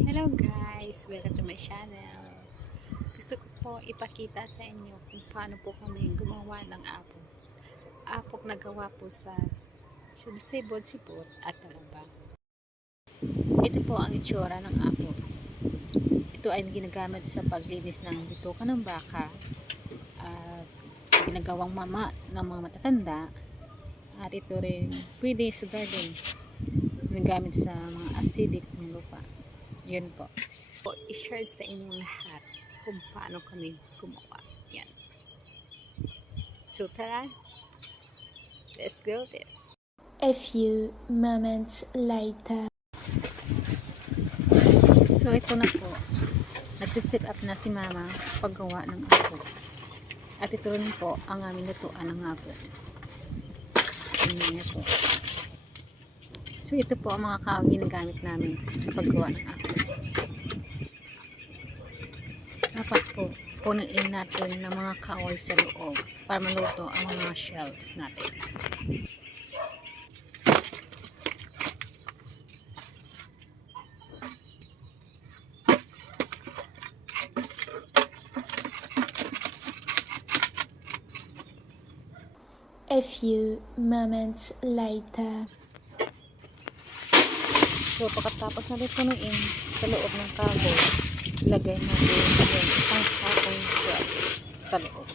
Hello guys! Welcome to my channel. Gusto ko po ipakita sa inyo kung paano po kami gumawa ng apog. Apog na gawa po sa sibol-sibol at talaba. Ito po ang itsura ng apog. Ito ay ginagamit sa paglinis ng bituka ng baka at ginagawang mama ng mga matatanda, at ito rin pwede sa garden, ginagamit sa mga acidic ng lupa. Yun po. So, i-share sa inyong lahat kung paano kami gumawa. Yan. So, tara. Let's go this. A few moments later. So, ito na po. Nag-set up na si mama paggawa ng apog. At ito rin po ang aming lutuan ng apog. Tingnan niyo po. So, ito po ang mga kaong ginagamit namin sa paggawa ng apog. Dapat po punuin natin ng mga kahoy sa loob para maluto ang mga shells natin. A few moments later. So, pagkatapos natin punuin sa loob ng kahoy, ilagay natin yung isang sakong shell sa loob.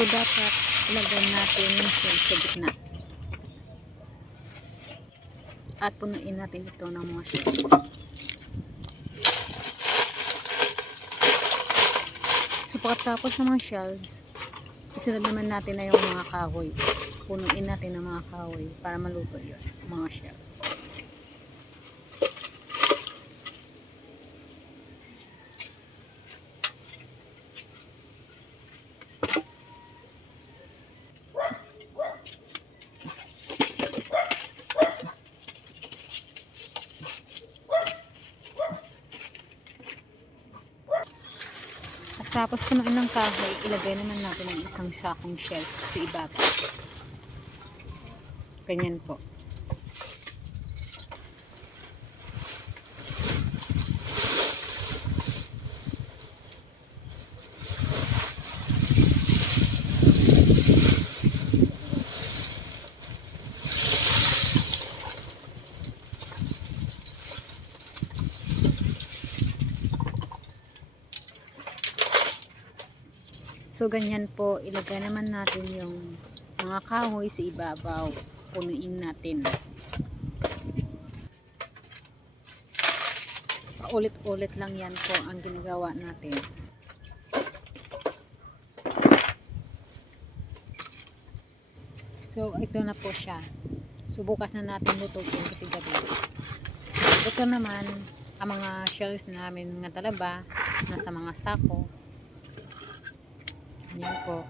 So, dapat ilagay natin yung shell sa gitna. At punuin natin ito ng mga shells. So, pagkatapos ng mga shells, isunod naman natin na yung mga kahoy. Punuin natin ng mga kahoy para maluto yun, mga shells. Tapos punuin ng kahoy, ilagay naman natin ang isang sakong shell sa ibabaw. Ganyan po. So, ganyan po, ilagay naman natin yung mga kahoy sa ibabaw. Punuin natin. Paulit-ulit lang yan po ang ginagawa natin. So, ito na po siya. So, bukas na natin lutuin kasi gabi. Ito naman, ang mga shells namin ng talaba, nasa mga sako. Yan po.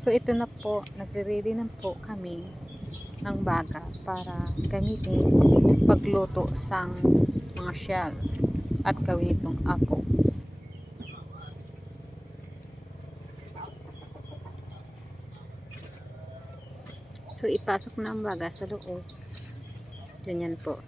So, ito na po, nagre-ready na po kami ng baga para gamitin pagluto sang mga shell at gawin itong apog. So, ipasok na ang baga sa loob. Ganyan po.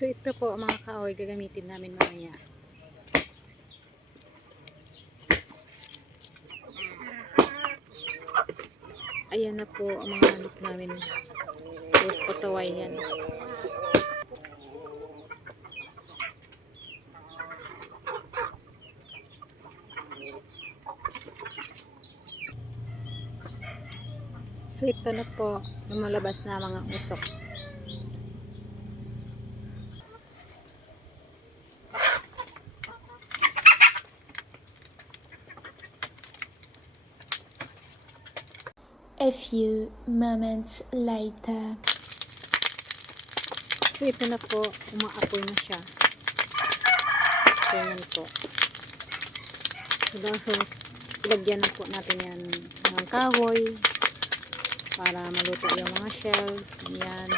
So, ito po ang mga kahoy gagamitin namin mamaya. Ayan na po ang mga anak namin. Tapos pasaway yan. So ito na po, lumalabas na mga usok. A few moments later. So ito na po, umaapoy na siya. Ganyan po. So dahil ilagyan na po natin yan ng kahoy para maluto yung mga shells. Ganyan.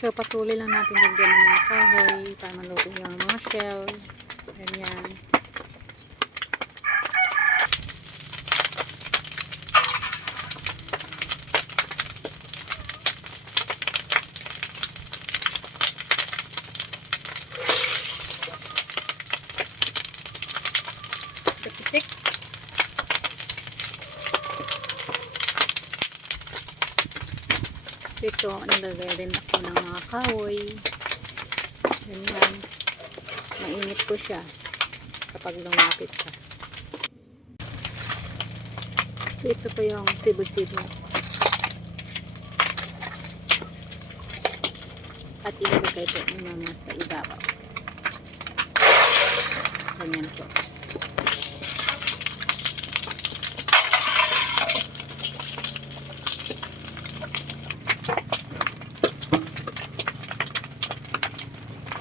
So, patuloy lang natin lagyan ng mga kahoy para maluto yung mga shell. Ganyan. Tik-tik. So, ito, nilagay rin ako ng mga kahoy. Ganyan. Mainit ko siya kapag lumapit ka. So, ito po yung sibol-sibol. At ilagay po ng mga sa ibabaw. Ganyan po.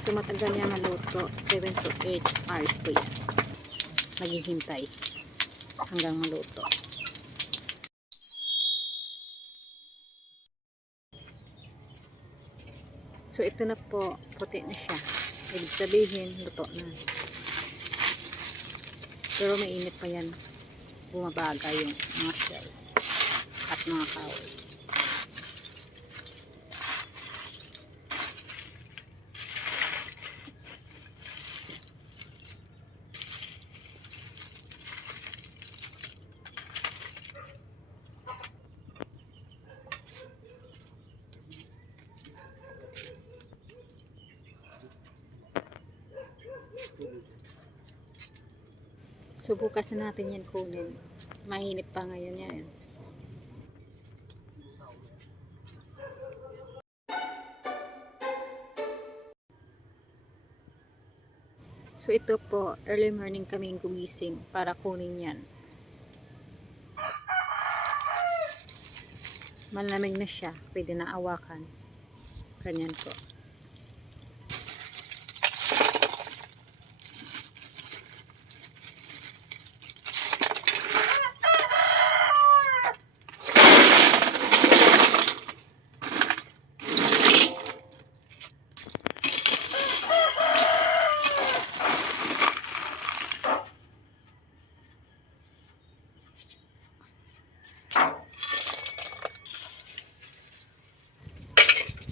So, matagal yan maluto. 7 to 8 hours po yan. Naghihintay hanggang maluto. So, ito na po. Puti na siya. Ibig sabihin, luto na. Pero mainit pa yan. Bumabaga yung mga shells at mga kahoy. So, bukas na natin yan kunin. Mainit pa ngayon yan. So, ito po, early morning kaming gumising para kunin yan. Malamig na siya. Pwede na awakan. Ganyan po.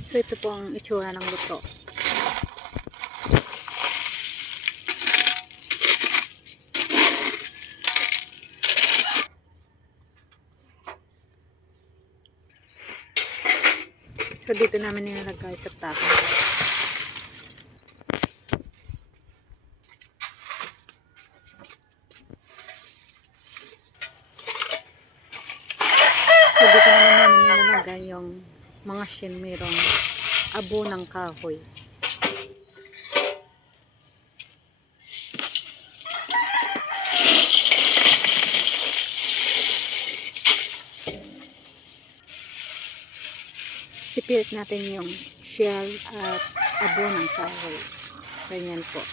So, ito po ang itsura ng luto. So, dito namin nilalagay sa tapo. So, dito namin nilalagay yung mga merong abo ng kahoy. Sipilit natin yung shell at abo ng kahoy. Ganyan po.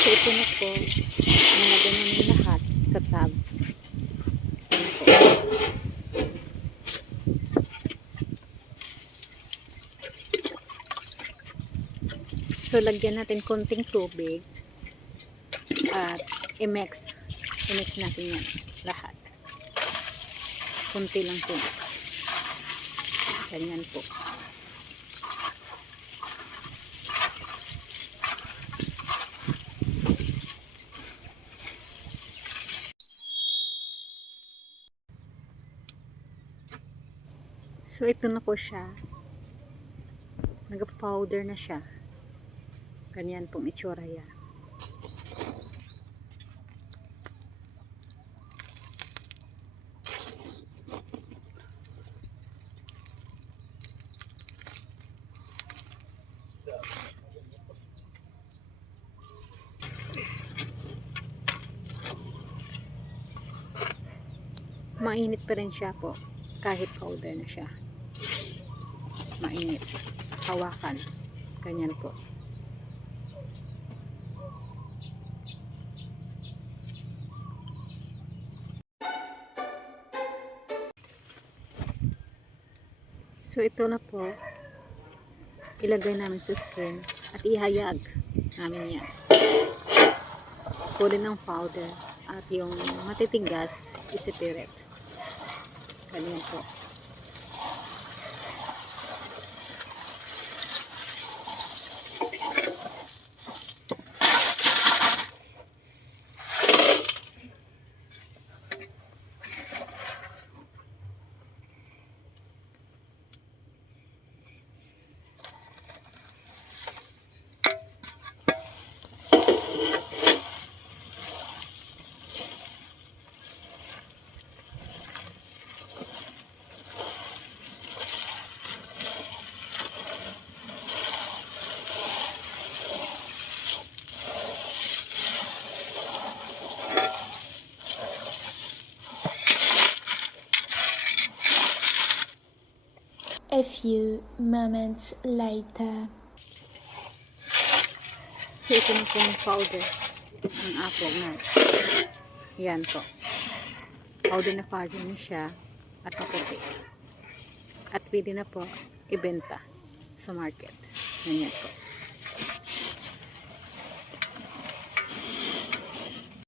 So ito na po, nilagay na yung lahat sa tab. Ito na po. So lagyan natin konting tubig at i-mix natin yan lahat. Kunti lang po. Ganyan po. So ito na po siya. Nag-powder na siya. Ganyan pong itsura yan. Mainit pa rin siya po kahit powder na siya. Mainit. Hawakan. Ganyan po. So ito na po. Ilagay namin sa screen at ihayag namin yan. Kunin ng powder at yung matitigas isipirit. Ganyan po. A few moments later. So ito na po yung powder ng apple na. Yan po. Powder na siya at maputi. At pwede na po ibenta sa market. Ganyan po.